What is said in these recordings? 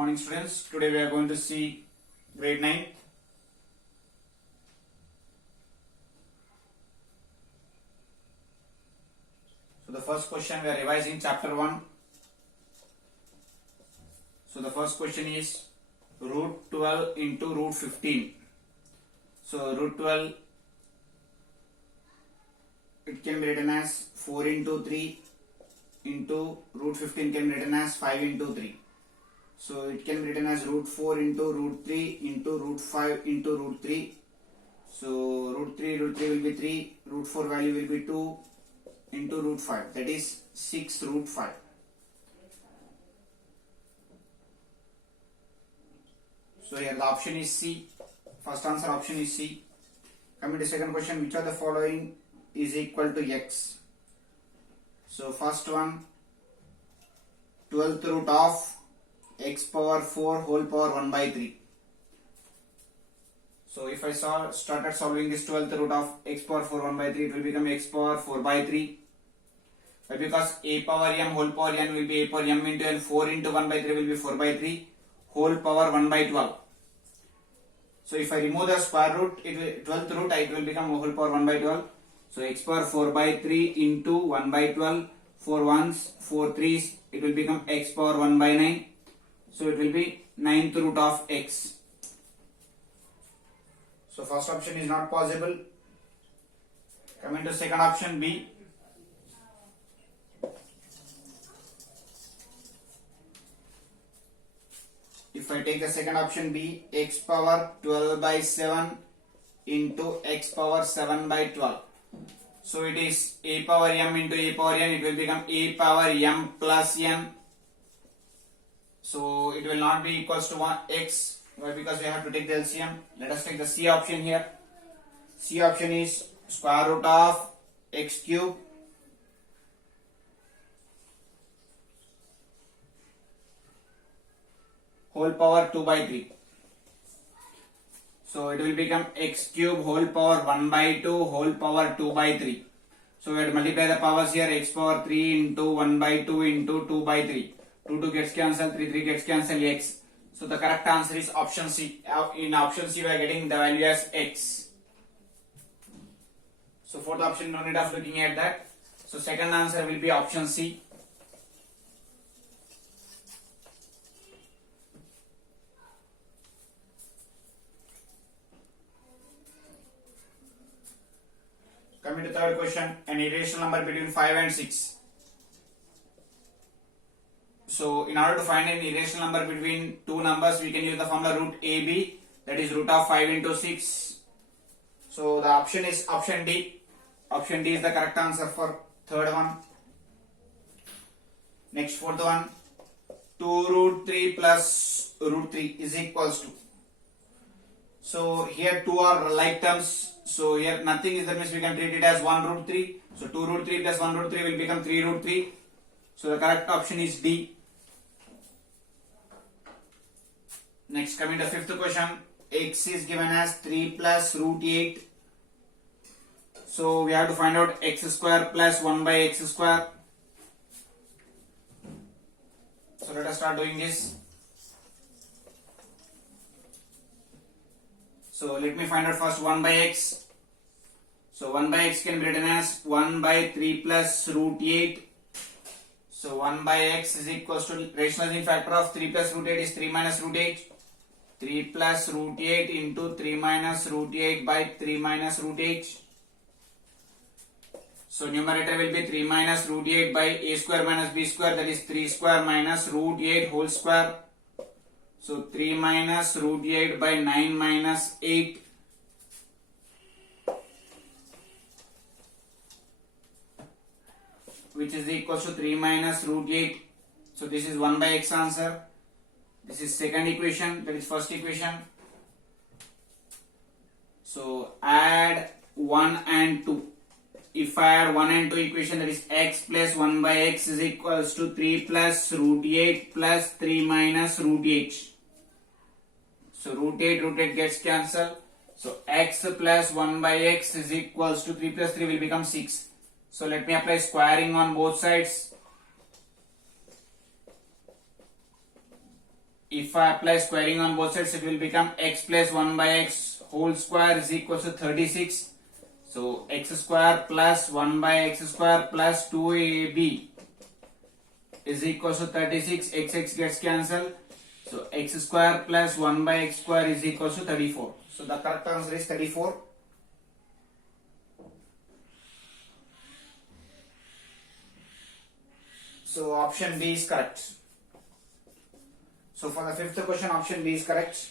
morning students. Today we are going to see grade 9. So the first question, we are revising chapter 1. So the first question is root 12 into root 15. So root 12, it can be written as 4 into 3 into root 15 can be written as 5 into 3. So it can be written as root 4 into root 3 into root 5 into root 3. So root 3 will be 3, root 4 value will be 2 into root 5, that is 6 root 5. So here the option is C. First answer option is C. Coming to second question, which of the following is equal to x? So first one, 12th root of x power 4 whole power 1 by 3. So if I started solving this 12th root of x power 4 1 by 3, it will become x power 4 by 3. Why? Because a power m whole power n will be a power m into n. 4 into 1 by 3 will be 4 by 3 whole power 1 by 12. So if I remove the square root, it will 12th root, it will become whole power 1 by 12. So x power 4 by 3 into 1 by 12, 4 ones, 4 threes, it will become x power 1 by 9. So it will be 9th root of x. So first option is not possible. Coming to second option B. If I take the second option B, x power 12 by 7 into x power 7 by 12. So it is a power m into a power n, it will become a power m plus n. So it will not be equals to 1 x. Why? Because we have to take the LCM. Let us take the C option here. C option is square root of x cube whole power 2 by 3. So it will become x cube whole power 1 by 2 whole power 2 by 3. So we have to multiply the powers here. X power 3 into 1 by 2 into 2 by 3. 2 gets cancelled, 3 gets cancelled, x. So the correct answer is option C. In option C we are getting the value as x. So fourth option, no need of looking at that. So second answer will be option C. Coming to third question, an irrational number between 5 and 6. So in order to find an irrational number between two numbers, we can use the formula root AB, that is root of 5 into 6. So the option is option D. Option D is the correct answer for third one. Next, fourth one, 2 root 3 plus root 3 is equals to. So here 2 are like terms. So here nothing is, that means we can treat it as 1 root 3. So 2 root 3 plus 1 root 3 will become 3 root 3. So the correct option is D. Next, coming to fifth question, x is given as 3 plus root 8. So we have to find out x square plus 1 by x square. So let us start doing this. So let me find out first 1 by x. So 1 by x can be written as 1 by 3 plus root 8. So 1 by x is equals to, rationalizing factor of 3 plus root 8 is 3 minus root 8. 3 plus root 8 into 3 minus root 8 by 3 minus root 8. So numerator will be 3 minus root 8 by a square minus b square, that is 3 square minus root 8 whole square. So 3 minus root 8 by 9 minus 8. Which is equals to 3 minus root 8. So this is 1 by x answer. This is second equation, that is first equation. So add 1 and 2. If I add 1 and 2 equation, that is x plus 1 by x is equals to 3 plus root 8 plus 3 minus root 8. So root 8 gets cancelled. So x plus 1 by x is equals to 3 plus 3 will become 6. So let me apply squaring on both sides. If I apply squaring on both sides, it will become x plus 1 by x whole square is equal to 36. So x square plus 1 by x square plus 2ab is equal to 36. X gets cancelled. So x square plus 1 by x square is equal to 34. So the correct answer is 34. So option B is correct. So for the fifth question, option B is correct.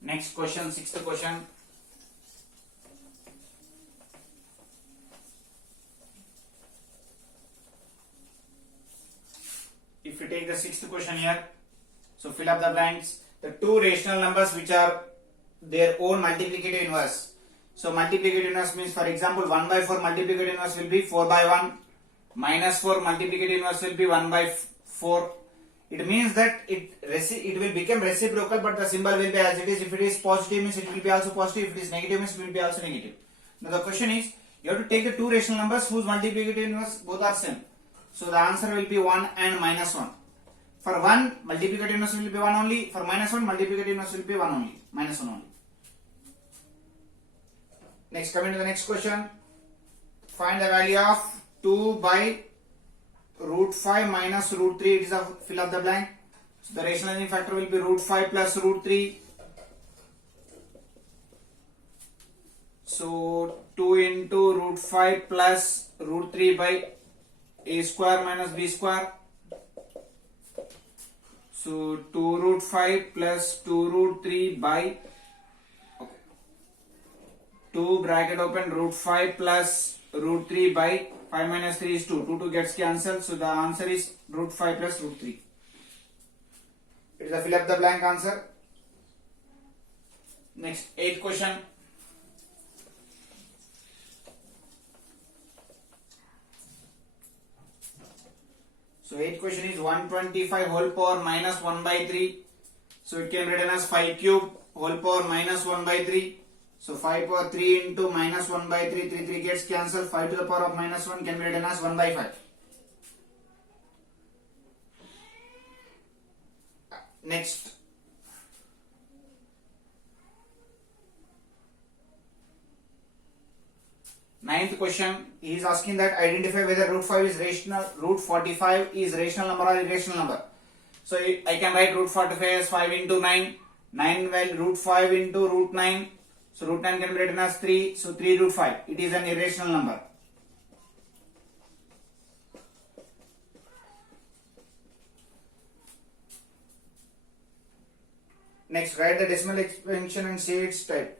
Next question, sixth question. If you take the sixth question here, so fill up the blanks. The two rational numbers which are their own multiplicative inverse. So multiplicative inverse means, for example, 1 by 4 multiplicative inverse will be 4 by 1. Minus 4 multiplicative inverse will be 1 by 4. It means that it will become reciprocal, but the symbol will be as it is. If it is positive means it will be also positive. If it is negative means it will be also negative. Now the question is, you have to take the two rational numbers whose multiplicative inverse both are same. So the answer will be 1 and minus 1. For 1, multiplicative inverse will be 1 only. For minus 1, multiplicative inverse will be 1 only. Minus 1 only. Next, coming to the next question. Find the value of 2 by root 5 minus root 3. It is a fill up the blank. So the rationalizing factor will be root 5 plus root 3. So 2 into root 5 plus root 3 by a square minus b square. So 2 root 5 plus 2 root 3 by 2 bracket open root 5 plus root 3 by 5 minus 3 is 2. 2 gets cancelled. So the answer is root 5 plus root 3. It is a fill up the blank answer. Next, eighth question. So eighth question is 125 whole power minus 1 by 3. So it can be written as 5 cube whole power minus 1 by 3. So 5 power 3 into minus 1 by 3, 3 gets cancelled. 5 to the power of minus 1 can be written as 1 by 5. Next. Ninth question, he is asking that identify whether root 5 is rational, root 45 is rational number or irrational number. So I can write root 45 as 5 into 9. 9 well root 5 into root 9. So root 9 can be written as 3. So 3 root 5. It is an irrational number. Next, write the decimal expansion and say its type.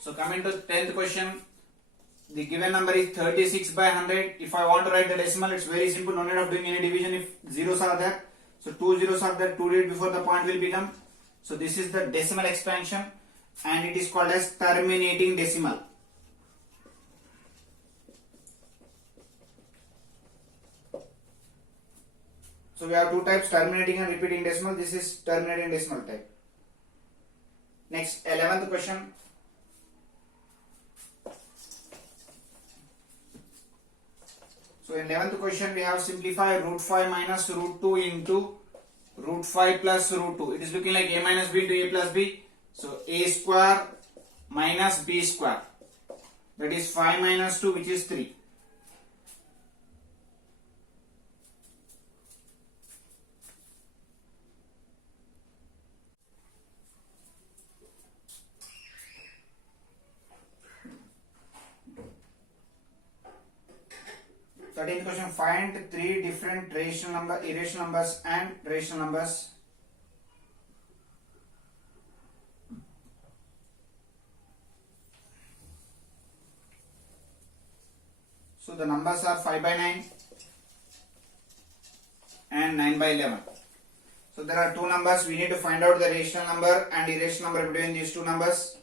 So coming to 10th question, the given number is 36 by 100. If I want to write the decimal, it's very simple. No need of doing any division if zeros are there. So 2 zeros are there, 2 digits before the point will become. So this is the decimal expansion and it is called as terminating decimal. So we have two types, terminating and repeating decimal. This is terminating decimal type. Next, 11th question. So in 11th question we have simplified root 5 minus root 2 into root 5 plus root 2. It is looking like a minus b into a plus b. So a square minus b square. That is 5 minus 2 which is 3. Thirteenth question, find three different irrational numbers and rational numbers. So the numbers are 5 by 9 and 9 by 11. So there are two numbers. We need to find out the rational number and irrational number between these two numbers.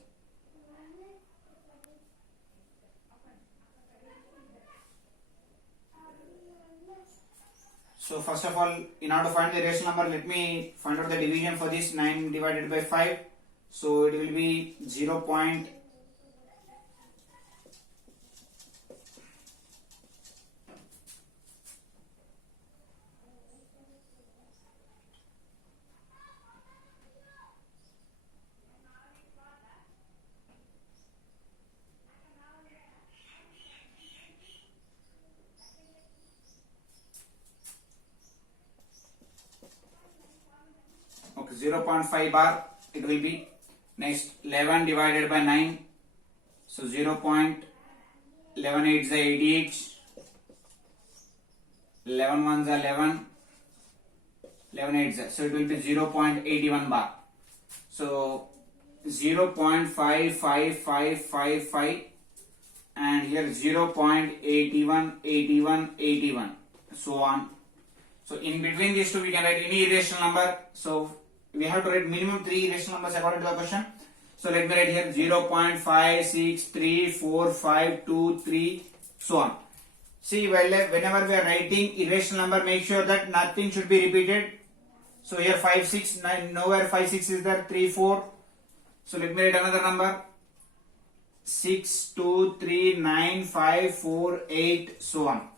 So first of all, in order to find the rational number, let me find out the division for this. 9 divided by 5. So it will be 0.9 0.5 bar it will be. Next 11 divided by 9, so 0.11 8 is 88, 11 1 is 11, 11 8 is, so it will be 0.81 bar. So 0.55555 and here 0.81 so on. So in between these two we can write any irrational number. So we have to write minimum 3 irrational numbers according to the question. So let me write here 0.5634523 so on. See, whenever we are writing irrational number, make sure that nothing should be repeated. So here 5 6 9, nowhere 5 6 is there, 3 4. So let me write another number 6 2 3 9 5 4 8 so on.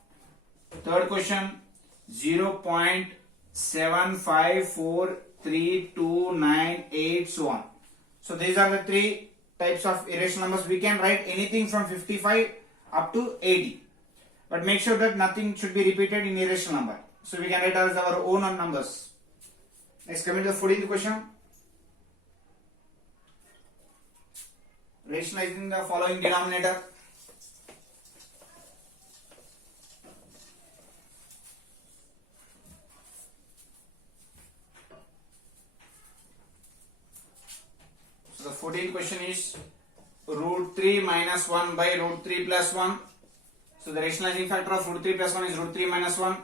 Third question 0.754329 so on. So these are the 3 types of irrational numbers. We can write anything from 55 up to 80, but make sure that nothing should be repeated in irrational number. So we can write as our own numbers. Next, coming to the 14th question. Rationalizing the following denominator. So the 14th question is root 3 minus 1 by root 3 plus 1. So the rationalizing factor of root 3 plus 1 is root 3 minus 1.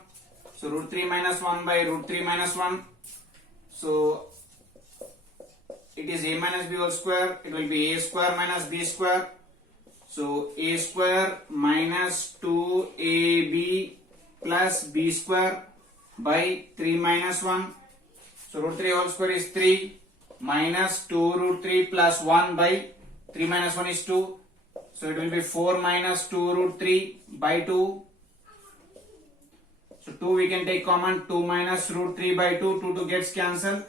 So root 3 minus 1 by root 3 minus 1. So it is a minus b whole square. It will be a square minus b square. So a square minus 2ab plus b square by 3 minus 1. So root 3 whole square is 3 minus 2 root 3 plus 1 by 3 minus 1 is 2. So it will be 4 minus 2 root 3 by 2. So 2 we can take common, 2 minus root 3 by 2, 2 gets cancelled.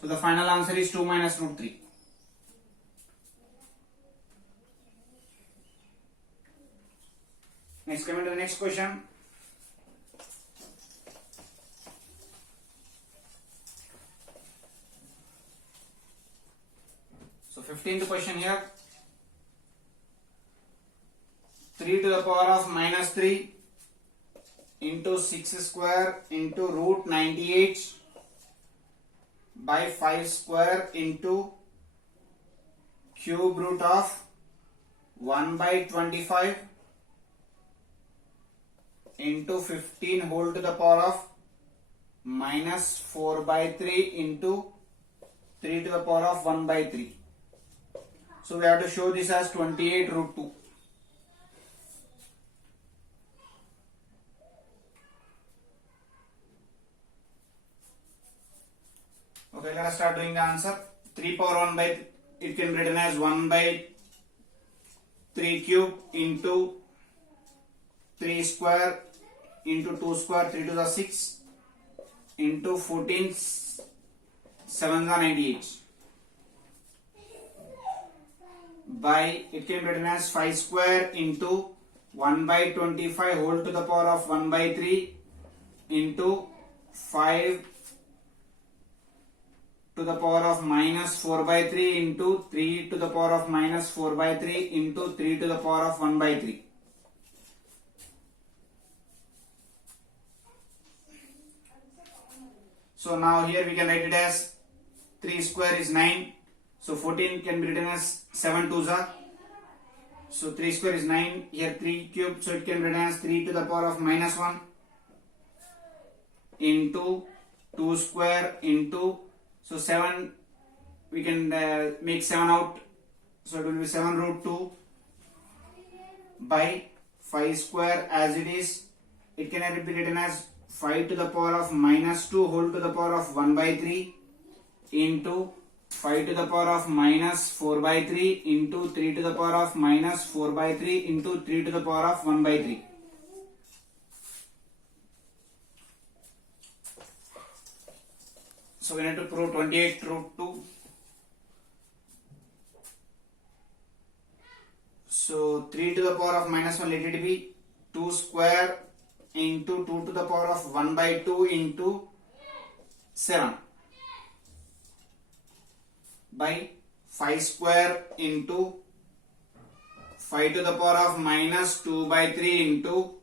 So the final answer is 2 minus root 3. Next, coming to the next question. So 15th question here. 3 to the power of minus 3 into 6 square into root 98 by 5 square into cube root of 1 by 25 into 15 whole to the power of minus 4 by 3 into 3 to the power of 1 by 3. So we have to show this as 28 root 2. Okay, let us start doing the answer. 3 power 1 by, it can be written as 1 by 3 cube into 3 square into 2 square, 3 to the 6 into 14 7 98 by, it can be written as 5 square into 1 by 25 whole to the power of 1 by 3 into 5 to the power of minus 4 by 3 into 3 to the power of minus 4 by 3 into 3 to the power of 1 by 3. So now here we can write it as 3 square is 9. So 14 can be written as 7 2s are. So 3 square is 9. Here 3 cube. So it can be written as 3 to the power of minus 1 into 2 square into, so 7 we can make 7 out. So it will be 7 root 2 by 5 square as it is. It can be written as 5 to the power of minus 2 whole to the power of 1 by 3 into 5 to the power of minus 4 by 3 into 3 to the power of minus 4 by 3 into 3 to the power of 1 by 3. So we need to prove 28 root 2. So 3 to the power of minus 1, let it be 2 square into 2 to the power of 1 by 2 into 7. by 5 square into 5 to the power of minus 2 by 3 into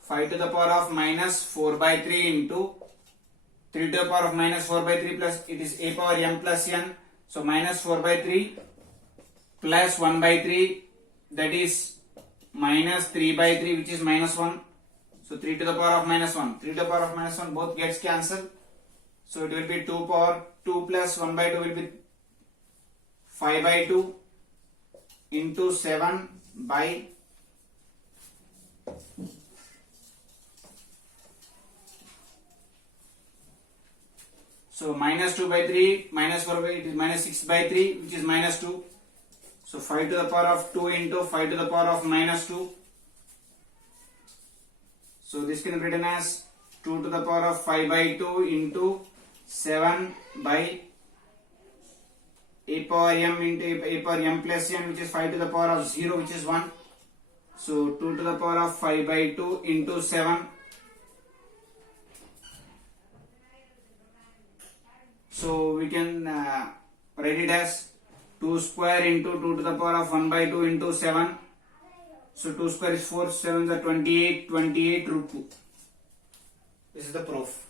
5 to the power of minus 4 by 3 into 3 to the power of minus 4 by 3 plus it is a power m plus n. So minus 4 by 3 plus 1 by 3, that is minus 3 by 3, which is minus 1. So 3 to the power of minus 1. 3 to the power of minus 1 both gets cancelled. So it will be 2 power 2 plus 1 by 2 will be 5 by 2 into 7 by so minus 2 by 3 minus 4 by it is minus 6 by 3, which is minus 2. So 5 to the power of 2 into 5 to the power of minus 2. So this can be written as 2 to the power of 5 by 2 into 7 by a power m into a power m plus n, which is 5 to the power of 0, which is 1. So 2 to the power of 5 by 2 into 7. So we can write it as 2 square into 2 to the power of 1 by 2 into 7. So 2 square is 4, 7 is 28, 28 root 2. This is the proof.